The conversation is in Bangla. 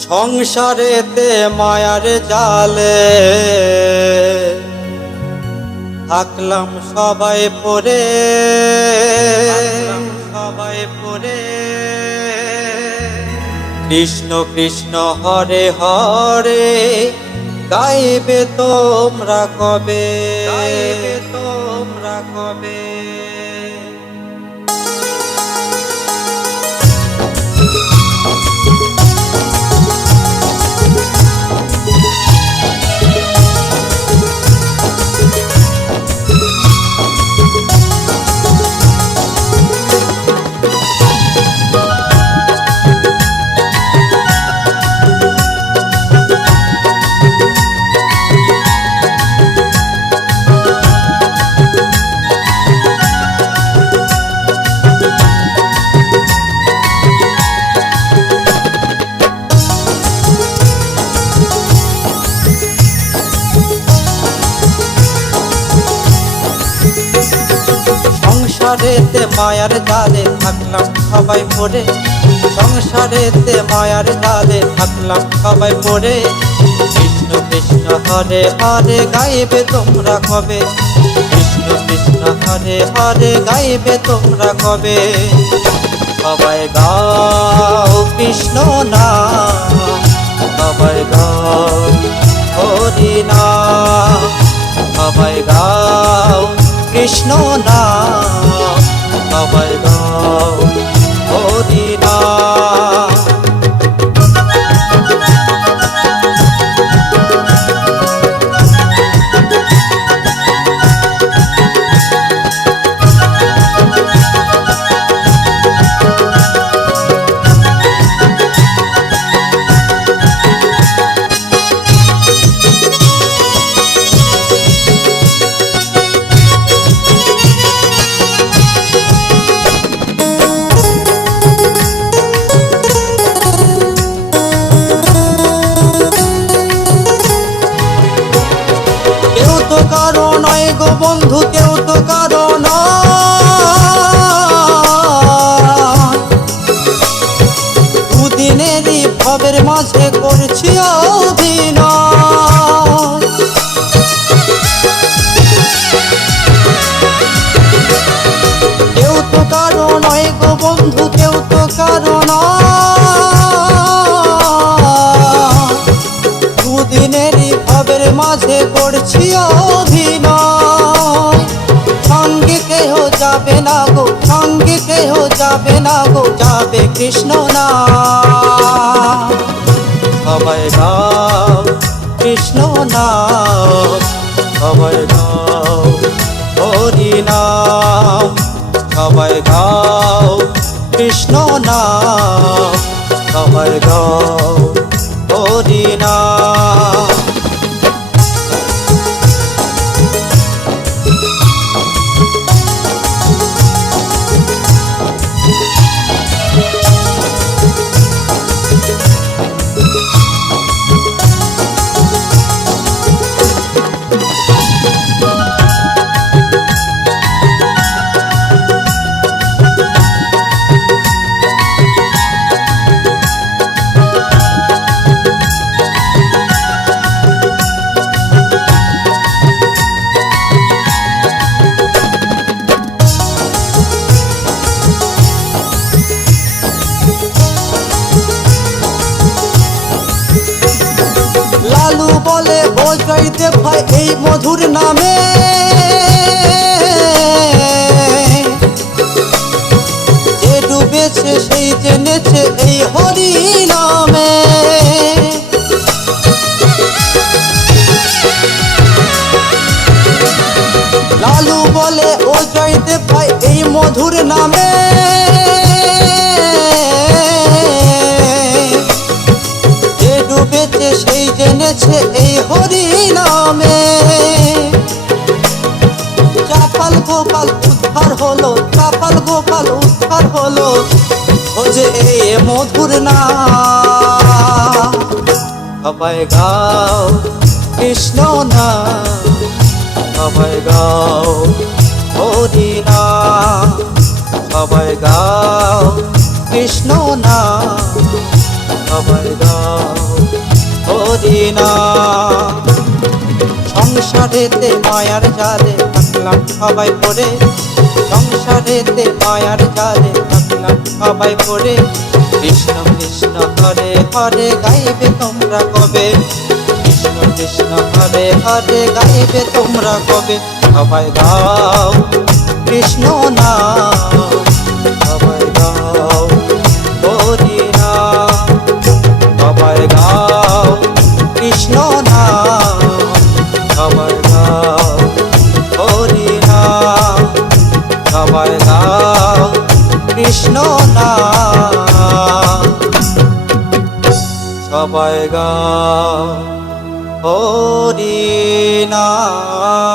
সংসারেতে মায়ার জালে থাকলাম সবাই পড়ে কৃষ্ণ কৃষ্ণ হরে হরে গাইবে তোমরা কবে সংসারেতে মায়ার জালে থাকলাম সবাই পড়ে সংসারেতে মায়ার জালে থাকলাম সবাই পড়ে কৃষ্ণ কৃষ্ণ হরে হরে গাইবে তোমরা কবে কৃষ্ণ কৃষ্ণ হরে হরে গাইবে তোমরা কবে সবাই গাও কৃষ্ণ নাম সবাই গাও হরি নাম সবাই গাও কৃষ্ণ নাম সবাই গাও হরি নাম। কারো নয় গো বন্ধু কেউ তো কারো নয় দুদিনেরই ভবের মাঝে করছি অভিনয় কেউ তো কারো নয় গো বন্ধু কেউ তো কারো নয় দুদিনেরই ভবের মাঝে করছি অভিনয় সঙ্গে কেহ যাবে না গো সঙ্গে কেহ যাবে না গো যাবে কৃষ্ণ নাম সবাই গাও কৃষ্ণ নাম সবাই গাও হরি নাম সবাই গাও কৃষ্ণ নাম সবাই গাও হরি নাম। লালু বলে বোঝাইতে ভাই এই মধুর নামে যে ডুবেছে সেই জেনেছে এই হরি নামে লালু বলে ও যাইতে ভাই এই মধুর নামে ডুবেছে সেই জেনেছে এই হরি নামে চাপাল গোপাল উদ্ধার হলো চাপাল গোপাল উদ্ধার হলো ও যে এই মধুর নাম সবাই গাও কৃষ্ণ নাম সবাই গাও হরি নাম সবাই গাও কৃষ্ণ নাম সবাই গাও হরি নাম। সংসারেতে মায়ার জালে থাকলাম সবাই পড়ে, সংসারেতে মায়ার জালে থাকলাম সবাই পড়ে। কৃষ্ণ কৃষ্ণ হরে হরে গাইবে তোমরা কবে, কৃষ্ণ কৃষ্ণ হরে হরে গাইবে তোমরা কবে। সবাই গাও কৃষ্ণ নাম, সবাই গাও হরি নাম, সবাই গাও কৃষ্ণ নাম, সবাই গাও হরি নাম, সবাই গাও কৃষ্ণ নাম, সবাই গাও হরি নাম।